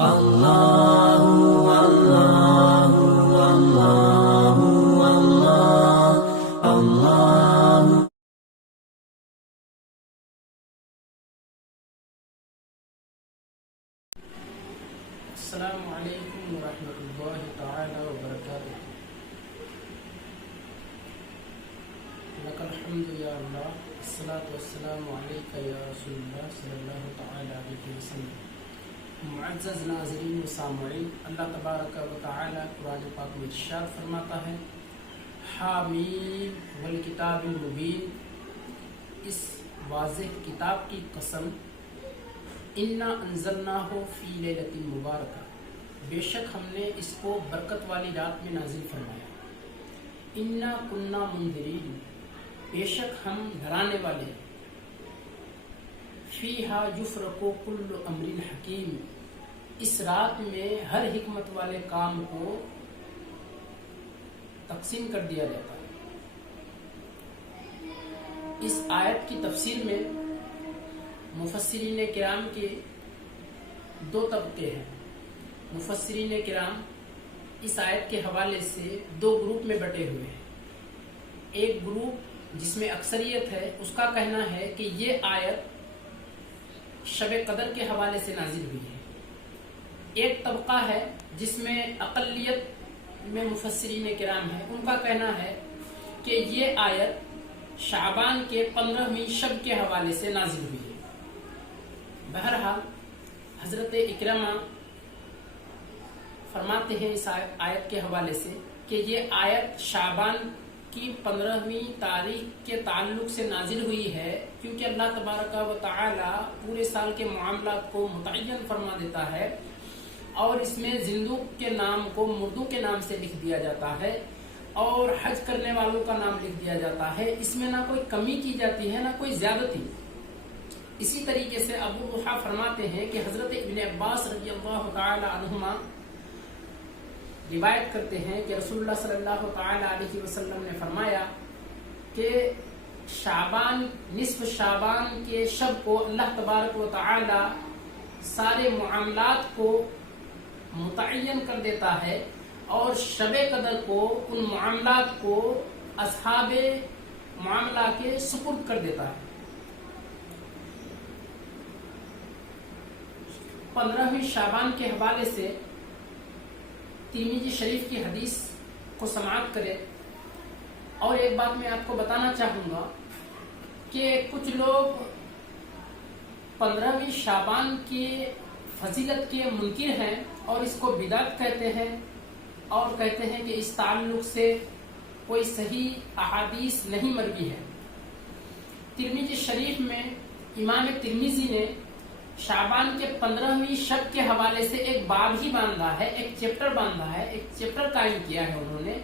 اللہ اللہ اللہ اللہ اللہ۔ السلام علیکم ورحمۃ اللہ تعالی وبرکاتہ۔ لک الحمد یا اللہ، الصلاۃ والسلام علیک یا رسول اللہ صلی اللہ تعالی علیہ وسلم۔ معزز ناظرین و سامعین، اللہ تبارک و تعالی قرآن پاک میں ارشاد فرماتا ہے، حامیم والکتاب المبین، اس واضح کتاب کی قسم، انا انزلناہ فی لیلۃ مبارکہ، بے شک ہم نے اس کو برکت والی رات میں نازل فرمایا۔ انا کنا منذرین، بے شک ہم ڈرانے والے ہیں۔ فیہا یفرق کل امر حکیم، اس رات میں ہر حکمت والے کام کو تقسیم کر دیا جاتا ہے۔ اس آیت کی تفسیر میں مفسرین کرام کے دو طبقے ہیں۔ مفسرین کرام اس آیت کے حوالے سے دو گروپ میں بٹے ہوئے ہیں۔ ایک گروپ جس میں اکثریت ہے، اس کا کہنا ہے کہ یہ آیت شب قدر کے حوالے سے نازل ہوئی ہے۔ ایک طبقہ ہے جس میں اقلیت میں مفسرین کرام ہیں، ان کا کہنا ہے کہ یہ آیت شعبان کے 15ویں شب کے حوالے سے نازل ہوئی ہے۔ بہرحال حضرت اکرمہ فرماتے ہیں اس آیت کے حوالے سے کہ یہ آیت شعبان کی 15ویں تاریخ کے تعلق سے نازل ہوئی ہے، کیونکہ اللہ تبارک و تعالی پورے سال کے معاملات کو متعین فرما دیتا ہے، اور اس میں زندوں کے نام کو مردوں کے نام سے لکھ دیا جاتا ہے، اور حج کرنے والوں کا نام لکھ دیا جاتا ہے۔ اس میں نہ کوئی کمی کی جاتی ہے نہ کوئی زیادتی۔ اسی طریقے سے ابو ضحیٰ فرماتے ہیں کہ حضرت ابن عباس رضی اللہ تعالی عنہما روایت کرتے ہیں کہ رسول اللہ صلی اللہ تعالی علیہ وسلم نے فرمایا کہ شعبان، نصف شعبان کے شب کو اللہ تبارک و تعالی سارے معاملات کو متعین کر دیتا ہے، اور شب قدر کو ان معاملات کو اصحاب معاملہ کے سپرد کر دیتا ہے۔ 15ویں شعبان کے حوالے سے ترمذی شریف کی حدیث کو سماعت کرے۔ اور ایک بات میں آپ کو بتانا چاہوں گا کہ کچھ لوگ 15ویں شعبان کی فضیلت کے منکر ہیں اور اس کو بدعت کہتے ہیں، اور کہتے ہیں کہ اس تعلق سے کوئی صحیح احادیث نہیں مروی ہے۔ ترمذی شریف میں امام ترمذی نے شعبان کے 15ویں شب کے حوالے سے ایک باب ہی باندھا ہے، ایک چیپٹر باندھا ہے، ایک چیپٹر قائم کیا ہے انہوں نے،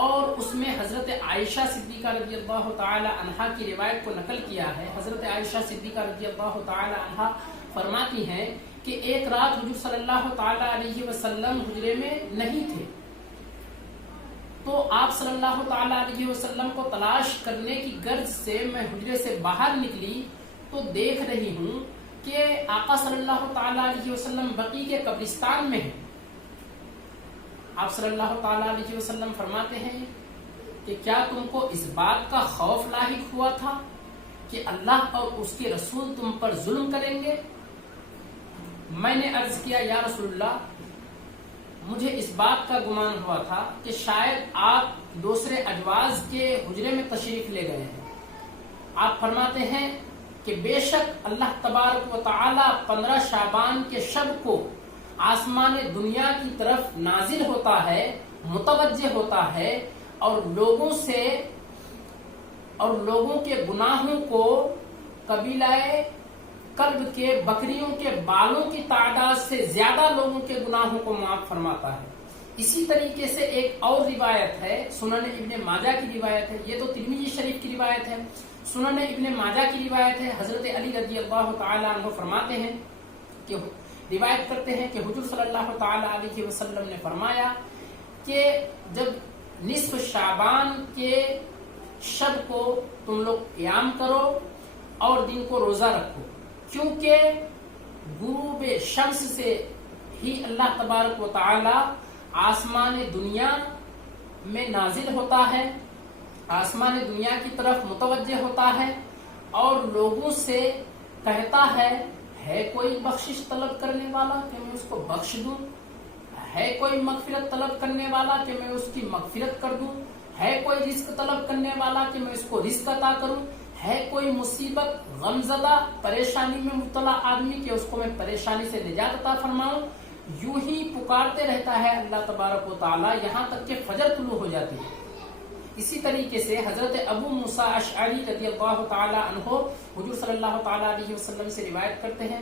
اور اس میں حضرت عائشہ صدیقہ رضی اللہ تعالی عنہا کی روایت کو نقل کیا ہے۔ حضرت عائشہ صدیقہ رضی اللہ تعالی عنہا فرماتی ہیں کہ ایک رات حضور صلی اللہ تعالی علیہ وسلم حجرے میں نہیں تھے، تو آپ صلی اللہ تعالی علیہ وسلم کو تلاش کرنے کی غرض سے میں حجرے سے باہر نکلی تو دیکھ رہی ہوں کہ آقا صلی اللہ تعالی علیہ وسلم بقیع کے قبرستان میں ہیں۔ آپ صلی اللہ تعالی علیہ وسلم فرماتے ہیں کہ کیا تم کو اس بات کا خوف لاحق ہوا تھا کہ اللہ اور اس کے رسول تم پر ظلم کریں گے؟ میں نے عرض کیا، یا رسول اللہ، مجھے اس بات کا گمان ہوا تھا کہ شاید آپ دوسرے اجواز کے حجرے میں تشریف لے گئے ہیں۔ آپ فرماتے ہیں کہ بے شک اللہ تبارک و تعالی 15 شعبان کے شب کو آسمان دنیا کی طرف نازل ہوتا ہے، متوجہ ہوتا ہے، اور لوگوں کے گناہوں کو قبیلہ کلب کے بکریوں کے بالوں کی تعداد سے زیادہ لوگوں کے گناہوں کو معاف فرماتا ہے۔ اسی طریقے سے ایک اور روایت ہے، سنن ابن ماجہ کی روایت ہے، یہ تو ترمذی شریف کی روایت ہے، سنن ابن ماجہ کی روایت ہے۔ حضرت علی رضی اللہ تعالی عنہ فرماتے ہیں کہ روایت کرتے ہیں کہ حضور صلی اللہ تعالی علیہ وسلم نے فرمایا کہ جب نصف شعبان کے شب کو تم لوگ قیام کرو اور دن کو روزہ رکھو، کیونکہ غروب شمس سے ہی اللہ تبارک و تعالی آسمان دنیا میں نازل ہوتا ہے، آسمان دنیا کی طرف متوجہ ہوتا ہے اور لوگوں سے کہتا ہے کوئی بخشش طلب کرنے والا کہ میں اس کو بخش دوں، ہے کوئی مغفرت طلب کرنے والا کہ میں اس کی مغفرت کر دوں، ہے کوئی رزق طلب کرنے والا کہ میں اس کو رزق عطا کروں، ہے کوئی مصیبت غمزدہ پریشانی میں مبتلا آدمی کہ اس کو میں پریشانی سے نجات عطا فرماؤں. یوں ہی پکارتے رہتا ہے اللہ تبارک و تعالی یہاں تک کہ فجر طلوع ہو جاتی ہے. اسی طریقے سے حضرت ابو موسیٰ اشعری رضی اللہ تعالی عنہ حضور صلی اللہ تعالی علیہ وسلم سے روایت کرتے ہیں،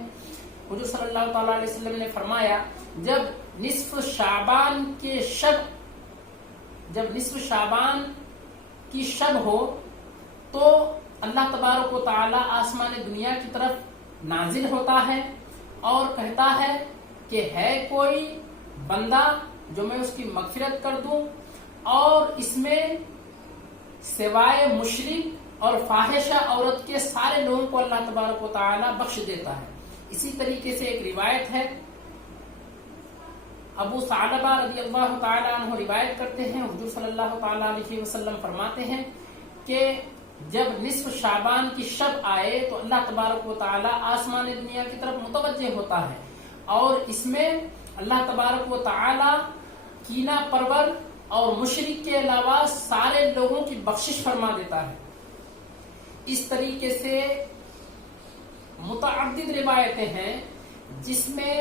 حضور صلی اللہ تعالی علیہ وسلم نے فرمایا جب نصف شعبان کی شب ہو تو اللہ تبارک و تعالی آسمان دنیا کی طرف نازل ہوتا ہے اور کہتا ہے کہ ہے کوئی بندہ جو میں اس کی مغفرت کر دوں، اور اس میں سوائے مشرک اور فاحشہ عورت کے سارے لوگوں کو اللہ تبارک و تعالی بخش دیتا ہے. اسی طریقے سے ایک روایت ہے، ابو ثعلبہ رضی اللہ تعالی عنہ روایت کرتے ہیں، حضور صلی اللہ تعالی علیہ وسلم فرماتے ہیں کہ جب نصف شعبان کی شب آئے تو اللہ تبارک و تعالی آسمان دنیا کی طرف متوجہ ہوتا ہے اور اس میں اللہ تبارک و تعالی کینہ پرور اور مشرک کے علاوہ سارے لوگوں کی بخشش فرما دیتا ہے. اس طریقے سے متعدد روایتیں ہیں جس میں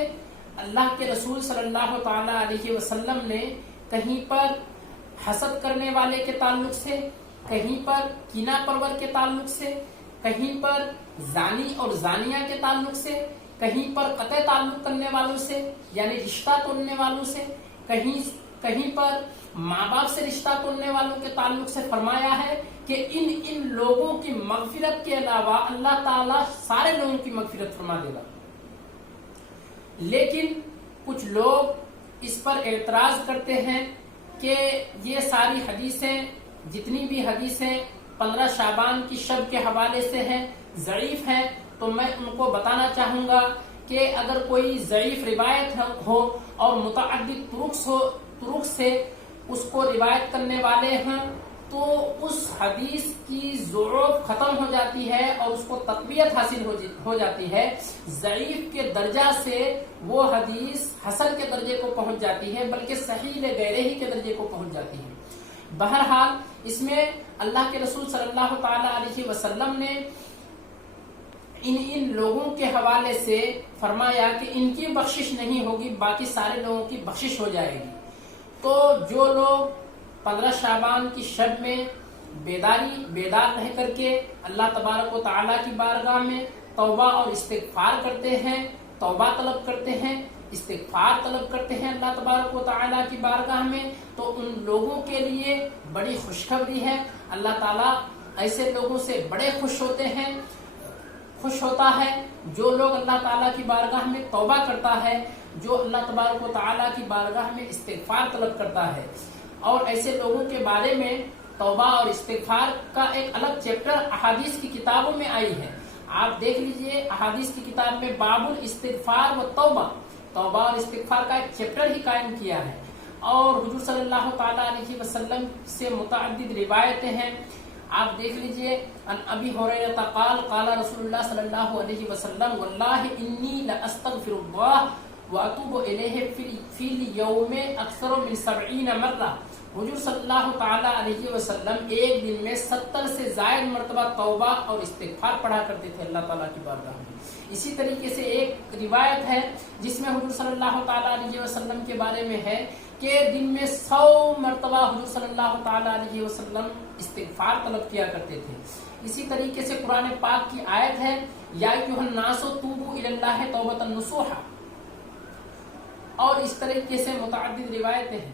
اللہ کے رسول صلی اللہ تعالی علیہ وسلم نے کہیں پر حسد کرنے والے کے تعلق سے، کہیں پر کینہ پرور کے تعلق سے، کہیں پر زانی اور زانیہ کے تعلق سے، کہیں پر قطع تعلق کرنے والوں سے یعنی رشتہ توڑنے والوں سے، کہیں پر ماں باپ سے رشتہ توڑنے والوں کے تعلق سے فرمایا ہے کہ ان لوگوں کی مغفرت کے علاوہ اللہ تعالیٰ سارے لوگوں کی مغفرت فرما دے گا. لیکن کچھ لوگ اس پر اعتراض کرتے ہیں کہ یہ ساری حدیثیں، جتنی بھی حدیثیں 15 شعبان کی شب کے حوالے سے ہیں، ضعیف ہیں. تو میں ان کو بتانا چاہوں گا کہ اگر کوئی ضعیف روایت ہو اور متعدد طرق سے اس کو روایت کرنے والے ہیں تو اس حدیث کی ضعف ختم ہو جاتی ہے اور اس کو تقویت حاصل ہو جاتی ہے. ضعیف کے درجہ سے وہ حدیث حسن کے درجے کو پہنچ جاتی ہے، بلکہ صحیح غیرہ ہی کے درجے کو پہنچ جاتی ہے. بہرحال اس میں اللہ کے رسول صلی اللہ تعالی علیہ وسلم نے ان لوگوں کے حوالے سے فرمایا کہ ان کی بخشش نہیں ہوگی، باقی سارے لوگوں کی بخشش ہو جائے گی. تو جو لوگ 15 شعبان کی شب میں بیدار رہ کر کے اللہ تبارک و تعالیٰ کی بارگاہ میں توبہ اور استغفار کرتے ہیں، توبہ طلب کرتے ہیں، استغفار طلب کرتے ہیں اللہ تبارک و تعالیٰ کی بارگاہ میں، تو ان لوگوں کے لیے بڑی خوشخبری ہے. اللہ تعالیٰ ایسے لوگوں سے بڑے خوش ہوتا ہے جو لوگ اللہ تعالیٰ کی بارگاہ میں توبہ کرتا ہے، جو اللہ تبارک و تعالیٰ کی بارگاہ میں استغفار طلب کرتا ہے. اور ایسے لوگوں کے بارے میں توبہ اور استغفار کا ایک الگ چیپٹر احادیث کی کتابوں میں آئی ہے. آپ دیکھ لیجئے احادیث کی کتاب میں باب الاستغفار و توبہ اور استغفار کا ایک چیپٹر ہی قائم کیا ہے. اور حضور صلی اللہ تعالیٰ علیہ وسلم سے متعدد روایتیں ہیں. آپ دیکھ لیجئے ان ابی ہریرہ قال قال رسول اللہ صلی اللہ علیہ وسلم واللہ انی لاستغفر اللہ واتوب الیہ فی اليوم اکثر من 70 مرہ. حضور صلی اللہ تعالی علیہ وسلم ایک دن میں 70 سے زائد مرتبہ توبہ اور استغفار پڑھا کرتے تھے اللہ تعالیٰ کی بارگاہ میں. اسی طریقے سے ایک روایت ہے جس میں حضور صلی اللہ تعالی علیہ وسلم کے بارے میں ہے کہ دن میں 100 مرتبہ حضور صلی اللہ تعالی علیہ وسلم استغفار طلب کیا کرتے تھے. اسی طریقے سے قرآن پاک کی آیت ہے یا ایھا الناس توبوا الی اللہ توبۃ نصوحا، اور اس طریقے سے متعدد روایتیں ہیں.